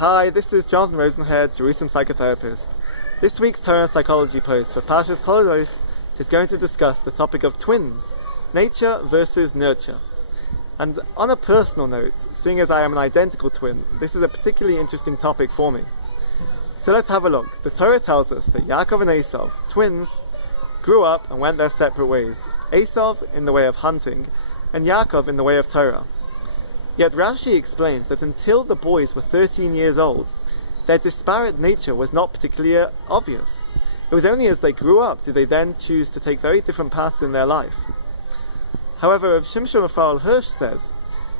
Hi, this is Jonathan Rosenhead, Jerusalem psychotherapist. This week's Torah and Psychology post for Parshas Toldos is going to discuss the topic of twins, nature versus nurture. And on a personal note, seeing as I am an identical twin, this is a particularly interesting topic for me. So let's have a look. The Torah tells us that Yaakov and Esau, twins, grew up and went their separate ways. Esau in the way of hunting, and Yaakov in the way of Torah. Yet Rashi explains that until the boys were 13 years old, their disparate nature was not particularly obvious. It was only as they grew up did they then choose to take very different paths in their life. However, Rav Shimshon Raphael Hirsch says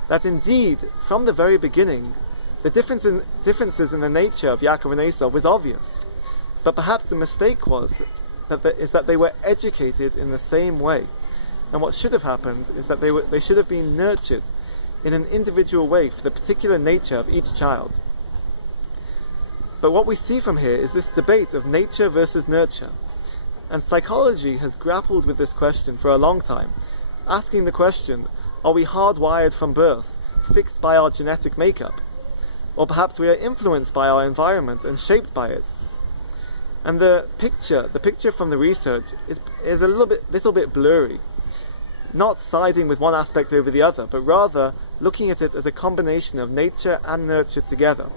that indeed, from the very beginning, the differences in the nature of Yaakov and Esau was obvious. But perhaps the mistake was that they were educated in the same way. And what should have happened is that they should have been nurtured in an individual way for the particular nature of each child. But what we see from here is this debate of nature versus nurture. And psychology has grappled with this question for a long time, asking the question, are we hardwired from birth, fixed by our genetic makeup? Or perhaps we are influenced by our environment and shaped by it? And the picture from the research is a little bit blurry, not siding with one aspect over the other, but rather looking at it as a combination of nature and nurture together.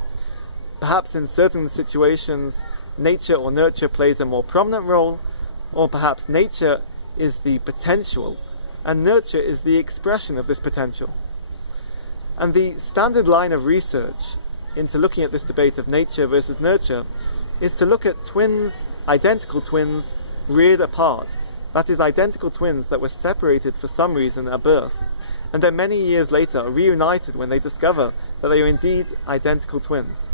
Perhaps in certain situations, nature or nurture plays a more prominent role, or perhaps nature is the potential, and nurture is the expression of this potential. And the standard line of research into looking at this debate of nature versus nurture is to look at twins, identical twins, reared apart. That is, identical twins that were separated for some reason at birth, and then many years later are reunited when they discover that they are indeed identical twins.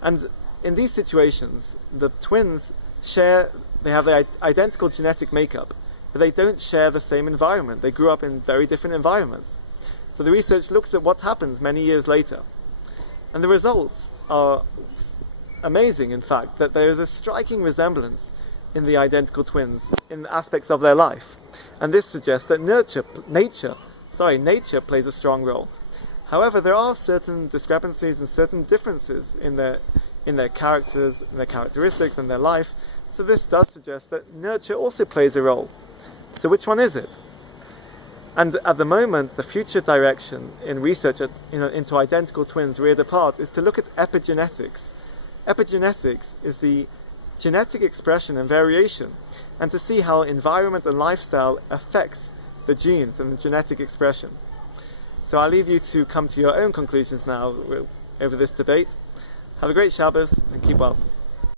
And in these situations, the twins they have the identical genetic makeup, but they don't share the same environment. They grew up in very different environments. So the research looks at what happens many years later. And the results are amazing, in fact, that there is a striking resemblance in the identical twins in aspects of their life. And this suggests that nature plays a strong role. However, there are certain discrepancies and certain differences in their characters, in their characteristics, and their life. So this does suggest that nurture also plays a role. So which one is it? And at the moment, the future direction in research into identical twins reared apart is to look at epigenetics. Epigenetics is the genetic expression and variation, and to see how environment and lifestyle affects the genes and the genetic expression. So I'll leave you to come to your own conclusions now over this debate. Have a great Shabbos and keep well.